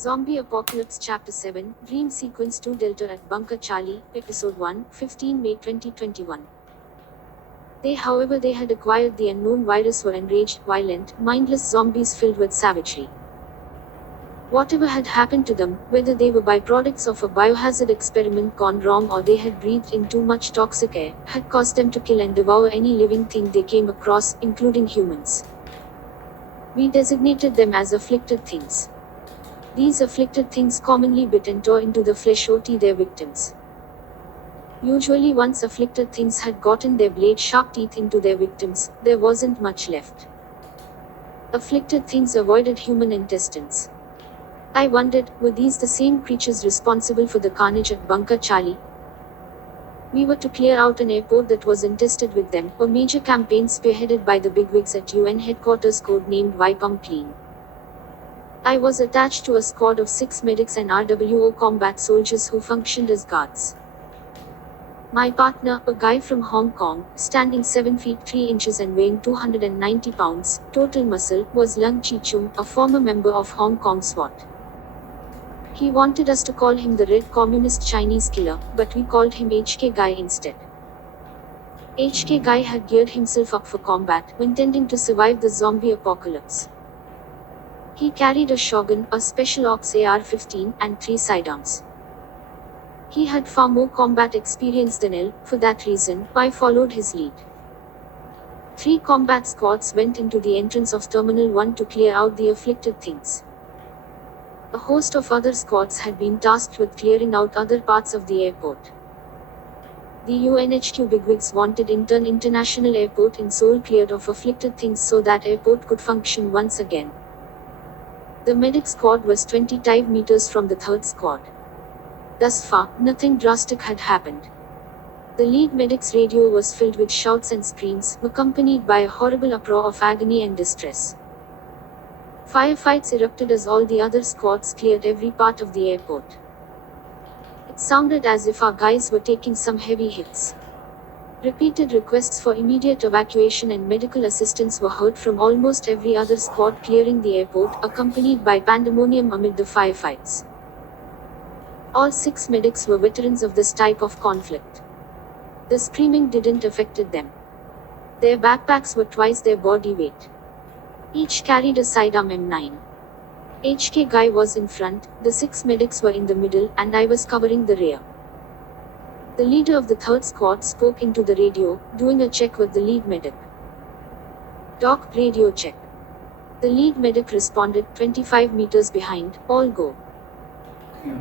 Zombie Apocalypse Chapter 7, Dream Sequence 2 Delta at Bunker Charlie, Episode 1, 15 May 2021. They had acquired the unknown virus were enraged, violent, mindless zombies filled with savagery. Whatever had happened to them, whether they were byproducts of a biohazard experiment gone wrong or they had breathed in too much toxic air, had caused them to kill and devour any living thing they came across, including humans. We designated them as afflicted things. These afflicted things commonly bit and tore into the flesh of their victims. Usually once afflicted things had gotten their blade-sharp teeth into their victims, there wasn't much left. Afflicted things avoided human intestines. I wondered, were these the same creatures responsible for the carnage at Bunker Charlie? We were to clear out an airport that was infested with them, a major campaign spearheaded by the bigwigs at UN headquarters codenamed Wipe 'em Clean. I was attached to a squad of 6 medics and RWO combat soldiers who functioned as guards. My partner, a guy from Hong Kong, standing 7 feet 3 inches and weighing 290 pounds, total muscle, was Lung Chi-chung, a former member of Hong Kong SWAT. He wanted us to call him the Red Communist Chinese Killer, but we called him HK Guy instead. HK Guy had geared himself up for combat, intending to survive the zombie apocalypse. He carried a shotgun, a special ops AR-15, and 3 sidearms. He had far more combat experience than L. For that reason, I followed his lead. 3 combat squads went into the entrance of Terminal 1 to clear out the afflicted things. A host of other squads had been tasked with clearing out other parts of the airport. The UNHQ bigwigs wanted International Airport in Seoul cleared of afflicted things so that airport could function once again. The medic squad was 25 meters from the third squad. Thus far, nothing drastic had happened. The lead medic's radio was filled with shouts and screams, accompanied by a horrible uproar of agony and distress. Firefights erupted as all the other squads cleared every part of the airport. It sounded as if our guys were taking some heavy hits. Repeated requests for immediate evacuation and medical assistance were heard from almost every other squad clearing the airport, accompanied by pandemonium amid the firefights. All 6 medics were veterans of this type of conflict. The screaming didn't affect them. Their backpacks were twice their body weight. Each carried a sidearm M9. HK Guy was in front, the 6 medics were in the middle, and I was covering the rear. The leader of the third squad spoke into the radio, doing a check with the lead medic. Doc, radio check. The lead medic responded, 25 meters behind, all go.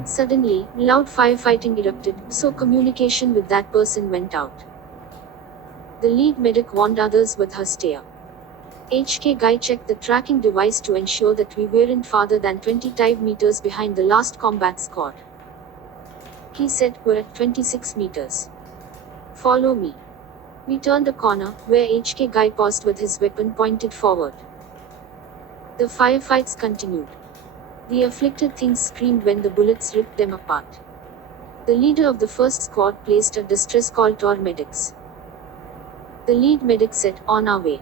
Suddenly, loud firefighting erupted, so communication with that person went out. The lead medic warned others with her stare. HK Guy checked the tracking device to ensure that we weren't farther than 25 meters behind the last combat squad. He said, we're at 26 meters. Follow me. We turned a corner, where HK Guy paused with his weapon pointed forward. The firefights continued. The afflicted things screamed when the bullets ripped them apart. The leader of the first squad placed a distress call to our medics. The lead medic said, on our way.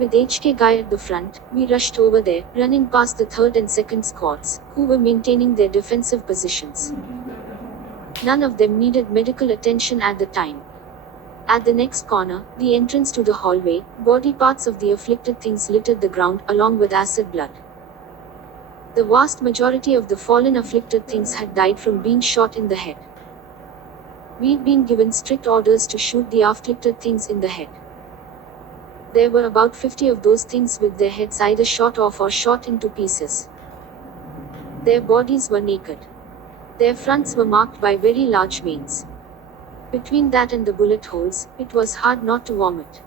With HK Guy at the front, we rushed over there, running past the third and second squads, who were maintaining their defensive positions. None of them needed medical attention at the time. At the next corner, the entrance to the hallway, body parts of the afflicted things littered the ground, along with acid blood. The vast majority of the fallen afflicted things had died from being shot in the head. We'd been given strict orders to shoot the afflicted things in the head. There were about 50 of those things with their heads either shot off or shot into pieces. Their bodies were naked. Their fronts were marked by very large veins. Between that and the bullet holes, it was hard not to vomit.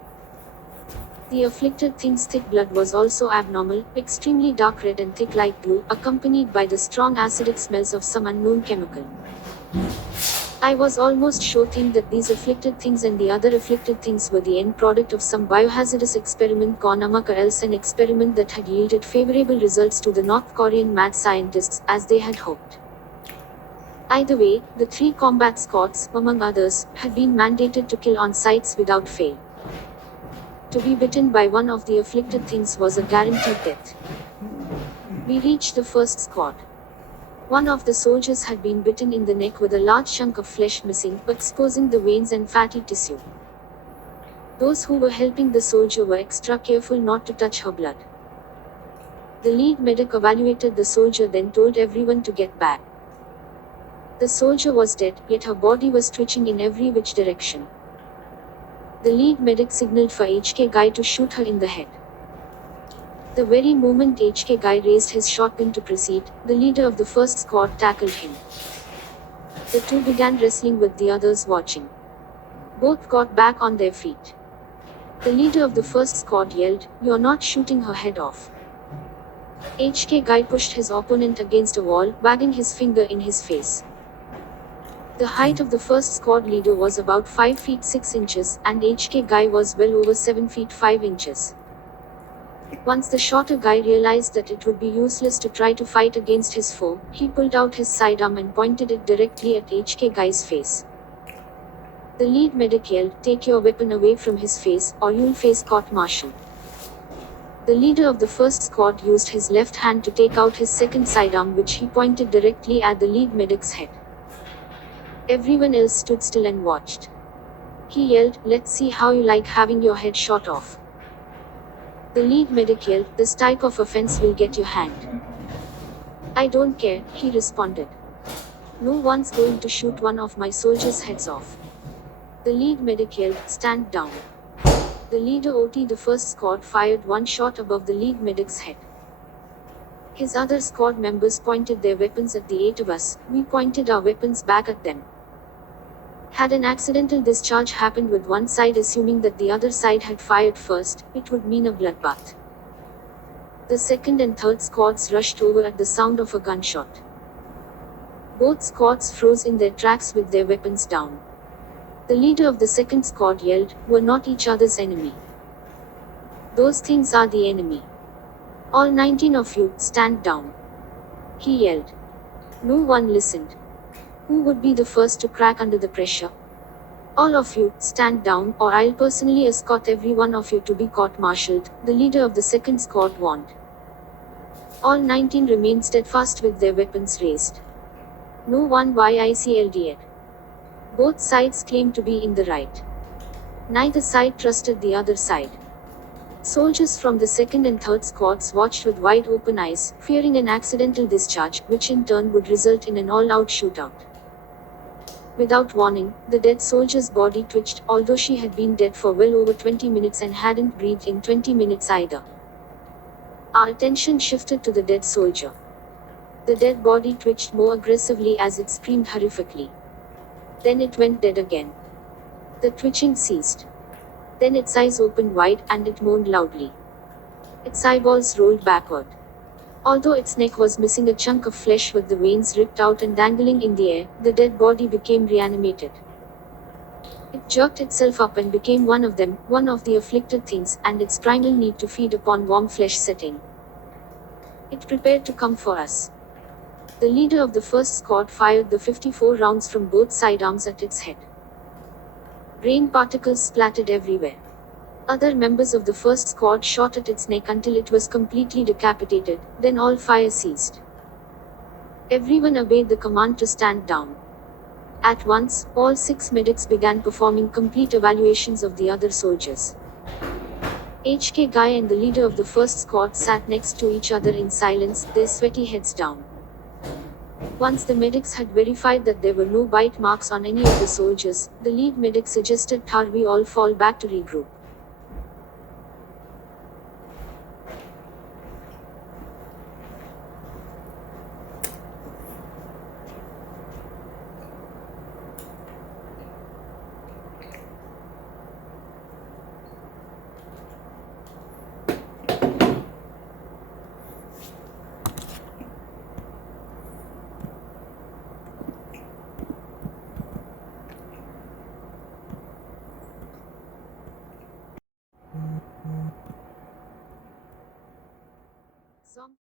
The afflicted thing's thick blood was also abnormal, extremely dark red and thick like glue, accompanied by the strong acidic smells of some unknown chemical. I was almost sure that these afflicted things and the other afflicted things were the end product of some biohazardous experiment gone amok, or else an experiment that had yielded favorable results to the North Korean mad scientists, as they had hoped. Either way, the 3 combat squads, among others, had been mandated to kill on sights without fail. To be bitten by one of the afflicted things was a guaranteed death. We reached the first squad. One of the soldiers had been bitten in the neck with a large chunk of flesh missing, exposing the veins and fatty tissue. Those who were helping the soldier were extra careful not to touch her blood. The lead medic evaluated the soldier, then told everyone to get back. The soldier was dead, yet her body was twitching in every which direction. The lead medic signaled for HK Guy to shoot her in the head. The very moment HK Guy raised his shotgun to proceed, the leader of the first squad tackled him. The two began wrestling with the others watching. Both got back on their feet. The leader of the first squad yelled, "You're not shooting her head off." HK Guy pushed his opponent against a wall, wagging his finger in his face. The height of the first squad leader was about 5 feet 6 inches, and HK Guy was well over 7 feet 5 inches. Once the shorter guy realized that it would be useless to try to fight against his foe, he pulled out his sidearm and pointed it directly at HK Guy's face. The lead medic yelled, "Take your weapon away from his face, or you'll face court-martial." The leader of the first squad used his left hand to take out his second sidearm, which he pointed directly at the lead medic's head. Everyone else stood still and watched. He yelled, "Let's see how you like having your head shot off." The lead medic yelled, "This type of offense will get you hanged." "I don't care," he responded. "No one's going to shoot one of my soldiers' heads off." The lead medic yelled, "Stand down." The leader of the first squad fired one shot above the lead medic's head. His other squad members pointed their weapons at the 8 of us. We pointed our weapons back at them. Had an accidental discharge happened with one side, assuming that the other side had fired first, it would mean a bloodbath. The second and third squads rushed over at the sound of a gunshot. Both squads froze in their tracks with their weapons down. The leader of the second squad yelled, "We're not each other's enemy. Those things are the enemy. All 19 of you, stand down." He yelled. No one listened. Who would be the first to crack under the pressure? "All of you, stand down, or I'll personally escort every one of you to be court-martialed," the leader of the second squad warned. All 19 remained steadfast with their weapons raised. No one yicled yet. Both sides claimed to be in the right. Neither side trusted the other side. Soldiers from the second and third squads watched with wide open eyes, fearing an accidental discharge, which in turn would result in an all-out shootout. Without warning, the dead soldier's body twitched, although she had been dead for well over 20 minutes and hadn't breathed in 20 minutes either. Our attention shifted to the dead soldier. The dead body twitched more aggressively as it screamed horrifically. Then it went dead again. The twitching ceased. Then its eyes opened wide, and it moaned loudly. Its eyeballs rolled backward. Although its neck was missing a chunk of flesh with the veins ripped out and dangling in the air, the dead body became reanimated. It jerked itself up and became one of them, one of the afflicted things, and its primal need to feed upon warm flesh setting. It prepared to come for us. The leader of the first squad fired the 54 rounds from both sidearms at its head. Brain particles splattered everywhere. Other members of the first squad shot at its neck until it was completely decapitated, then all fire ceased. Everyone obeyed the command to stand down. At once, all 6 medics began performing complete evaluations of the other soldiers. HK Guy and the leader of the first squad sat next to each other in silence, their sweaty heads down. Once the medics had verified that there were no bite marks on any of the soldiers, the lead medic suggested that we all fall back to regroup.